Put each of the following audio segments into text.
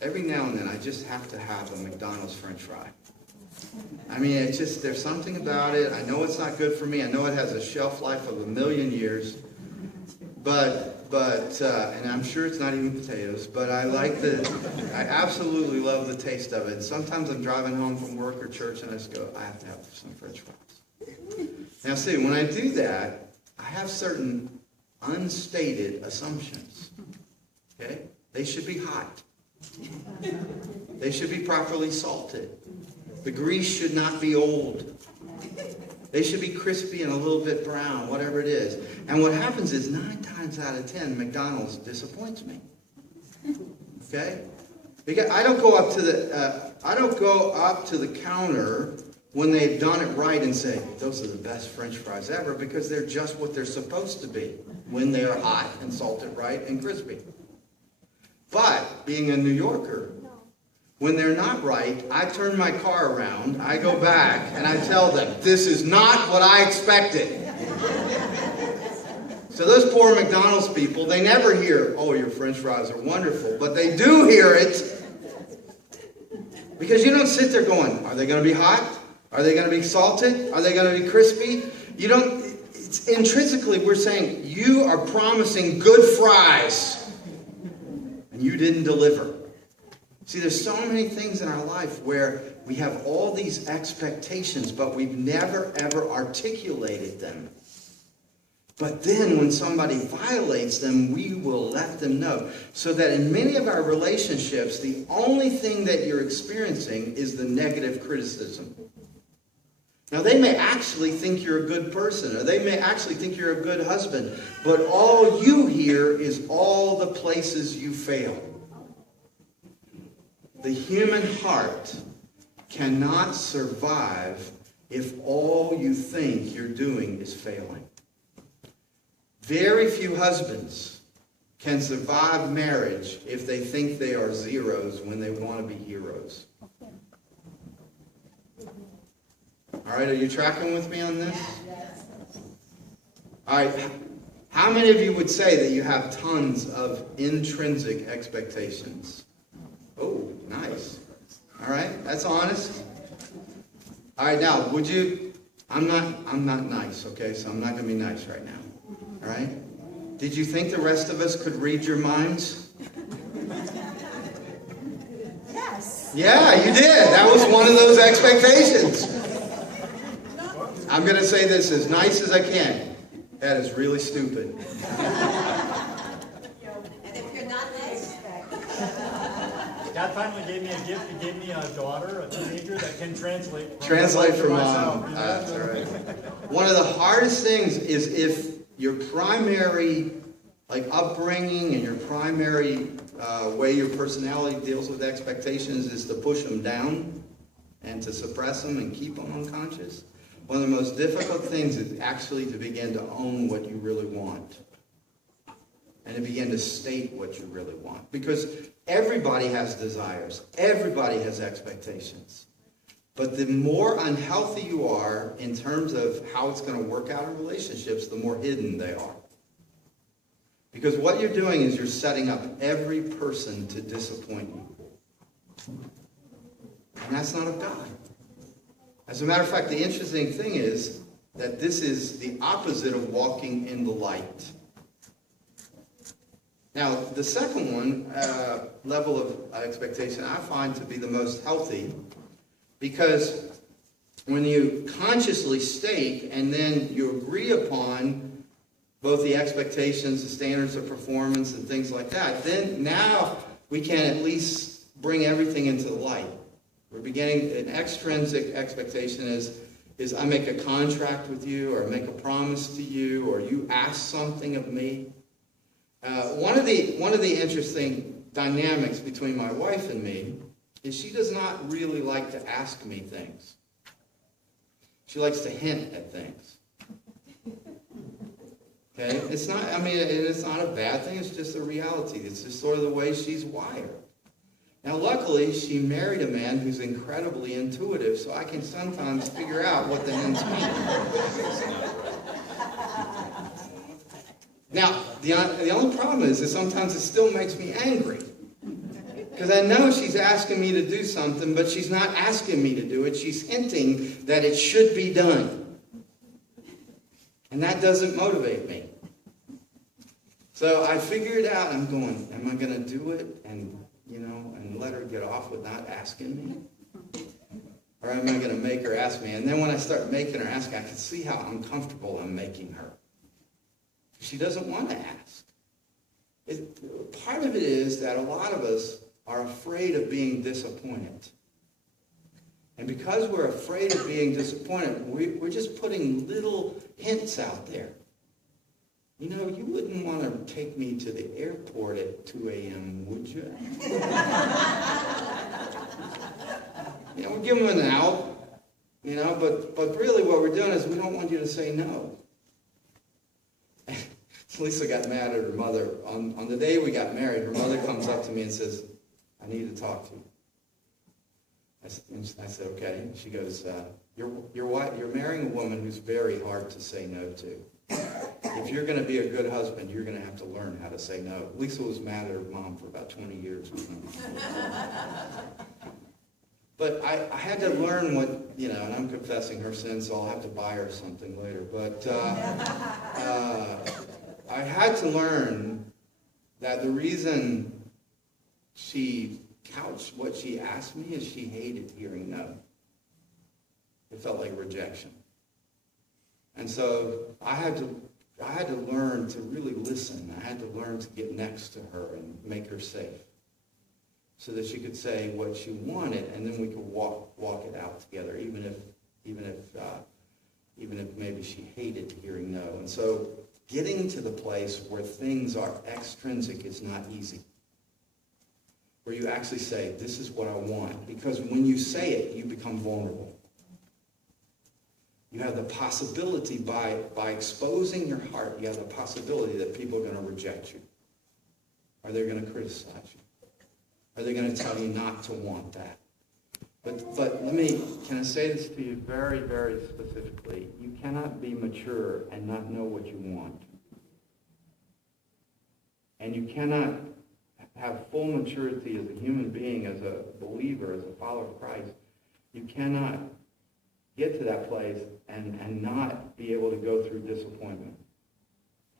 every now and then I just have to have a McDonald's French fry. I mean, it's just, there's something about it. I know it's not good for me. I know it has a shelf life of 1,000,000 years. And I'm sure it's not even potatoes, but I absolutely love the taste of it. Sometimes I'm driving home from work or church and I just go, I have to have some French fries. Now see, when I do that, I have certain unstated assumptions. Okay? They should be hot. They should be properly salted. The grease should not be old. They should be crispy and a little bit brown, whatever it is. And what happens is 9 times out of 10, McDonald's disappoints me. Okay? Because I don't go up to the counter when they've done it right and say, those are the best French fries ever, because they're just what they're supposed to be when they are hot and salted right and crispy. But being a New Yorker, when they're not right, I turn my car around, I go back, and I tell them, this is not what I expected. So those poor McDonald's people, they never hear, oh, your French fries are wonderful, but they do hear it. Because you don't sit there going, are they going to be hot? Are they going to be salted? Are they going to be crispy? You don't, it's intrinsically, we're saying, you are promising good fries, and you didn't deliver. See, there's so many things in our life where we have all these expectations, but we've never, ever articulated them. But then when somebody violates them, we will let them know. So that in many of our relationships, the only thing that you're experiencing is the negative criticism. Now, they may actually think you're a good person, or they may actually think you're a good husband, but all you hear is all the places you fail. The human heart cannot survive if all you think you're doing is failing. Very few husbands can survive marriage if they think they are zeros when they want to be heroes. All right, are you tracking with me on this? All right, how many of you would say that you have tons of intrinsic expectations? Oh, nice. All right, that's honest. All right, now, would you, I'm not nice, okay, so I'm not going to be nice right now. All right? Did you think the rest of us could read your minds? Yes. Yeah, you did. That was one of those expectations. I'm going to say this as nice as I can. That is really stupid. And if you're not nice, God finally gave me a gift. He gave me a daughter, a teenager that can translate. Translate for mom. That's right. One of the hardest things is if your primary upbringing and your primary way your personality deals with expectations is to push them down and to suppress them and keep them unconscious. One of the most difficult things is actually to begin to own what you really want. And to begin to state what you really want. Because everybody has desires. Everybody has expectations. But the more unhealthy you are in terms of how it's going to work out in relationships, the more hidden they are. Because what you're doing is you're setting up every person to disappoint you. And that's not of God. As a matter of fact, the interesting thing is that this is the opposite of walking in the light. Now, the second one, level of expectation, I find to be the most healthy, because when you consciously state and then you agree upon both the expectations, the standards of performance, and things like that, then now we can at least bring everything into the light. We're beginning, an extrinsic expectation is I make a contract with you, or make a promise to you, or you ask something of me. One of the interesting dynamics between my wife and me is she does not really like to ask me things. She likes to hint at things. Okay? It's not a bad thing, it's just a reality. It's just sort of the way she's wired. Now, luckily, she married a man who's incredibly intuitive, so I can sometimes figure out what the hints mean. Now, the only problem is that sometimes it still makes me angry. Because I know she's asking me to do something, but she's not asking me to do it. She's hinting that it should be done. And that doesn't motivate me. So I figured out, I'm going, am I going to do it and let her get off with not asking me? Or am I going to make her ask me? And then when I start making her ask, I can see how uncomfortable I'm making her. She doesn't want to ask. Part of it is that a lot of us are afraid of being disappointed. And because we're afraid of being disappointed, we're just putting little hints out there. You wouldn't want to take me to the airport at 2 a.m., would you? We're giving them an out, but really what we're doing is we don't want you to say no. Lisa got mad at her mother. On the day we got married, her mother comes up to me and says, I need to talk to you. I said, okay. She goes, you're marrying a woman who's very hard to say no to. If you're going to be a good husband, you're going to have to learn how to say no. Lisa was mad at her mom for about 20 years. But I had to learn what, and I'm confessing her sins, so I'll have to buy her something later. But I had to learn that the reason she couched what she asked me is she hated hearing no. It felt like rejection. And so I had to learn to really listen. I had to learn to get next to her and make her safe so that she could say what she wanted, and then we could walk it out together, even if maybe she hated hearing no. And so getting to the place where things are extrinsic is not easy. Where you actually say, this is what I want. Because when you say it, you become vulnerable. You have the possibility, by exposing your heart, you have the possibility that people are going to reject you. Or they're going to criticize you. Or they're going to tell you not to want that. But can I say this to you very, very specifically? You cannot be mature and not know what you want. And you cannot have full maturity as a human being, as a believer, as a follower of Christ. You cannot get to that place and not be able to go through disappointment.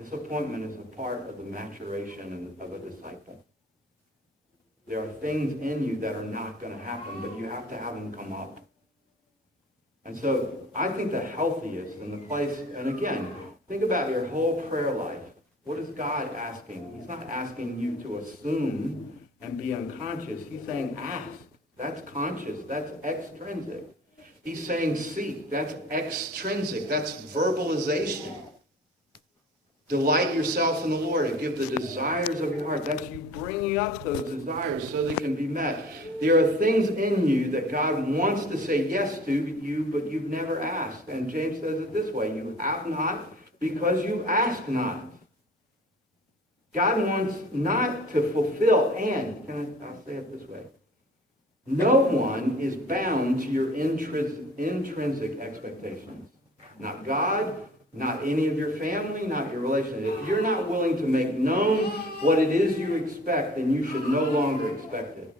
Disappointment is a part of the maturation of a disciple. There are things in you that are not going to happen, but you have to have them come up. And so I think the healthiest and the place, and again, think about your whole prayer life. What is God asking? He's not asking you to assume and be unconscious. He's saying ask. That's conscious. That's extrinsic. He's saying seek. That's extrinsic. That's verbalization. Delight yourself in the Lord and give the desires of your heart. That's you bringing up those desires so they can be met. There are things in you that God wants to say yes to you, but you've never asked. And James says it this way, you have not because you ask not. God wants not to fulfill, and I'll say it this way. No one is bound to your intrinsic expectations. Not God, not any of your family, not your relationship. If you're not willing to make known what it is you expect, then you should no longer expect it.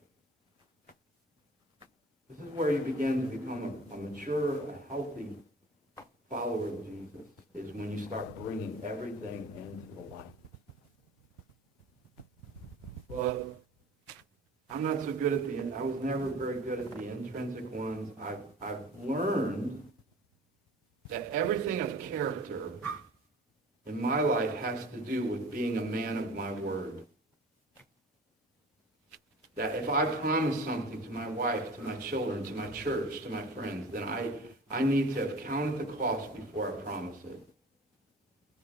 This is where you begin to become a mature, a healthy follower of Jesus, is when you start bringing everything into the light. Well, I'm not so good at I was never very good at the intrinsic ones. I've learned that everything of character in my life has to do with being a man of my word. That if I promise something to my wife, to my children, to my church, to my friends, then I need to have counted the cost before I promise it.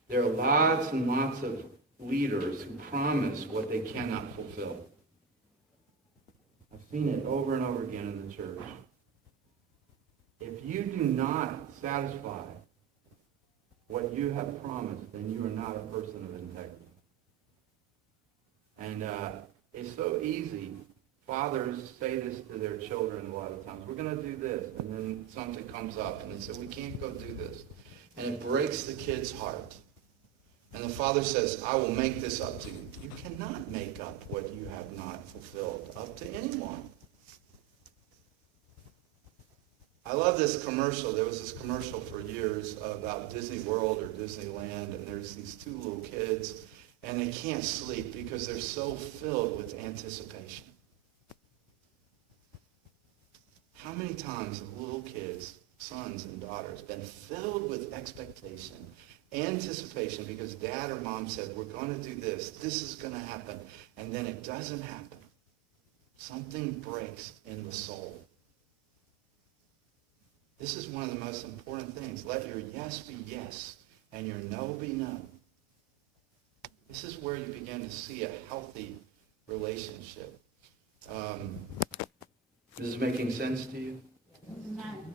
There are lots and lots of leaders who promise what they cannot fulfill. I've seen it over and over again in the church. If you do not satisfy what you have promised, then you are not a person of integrity. And it's so easy. Fathers say this to their children a lot of times. We're going to do this. And then something comes up and they say, we can't go do this. And it breaks the kid's heart. And the father says, I will make this up to you. You cannot make up what you have not fulfilled. fulfilled up to anyone. I love this commercial. There was this commercial for years about Disney World or Disneyland, and there's these two little kids, and they can't sleep because they're so filled with anticipation. How many times have little kids, sons and daughters, been filled with expectation, anticipation, because dad or mom said, we're going to do this, this is going to happen, and then it doesn't happen. Something breaks in the soul. This is one of the most important things. Let your yes be yes and your no be no. This is where you begin to see a healthy relationship. This is making sense to you? Amen.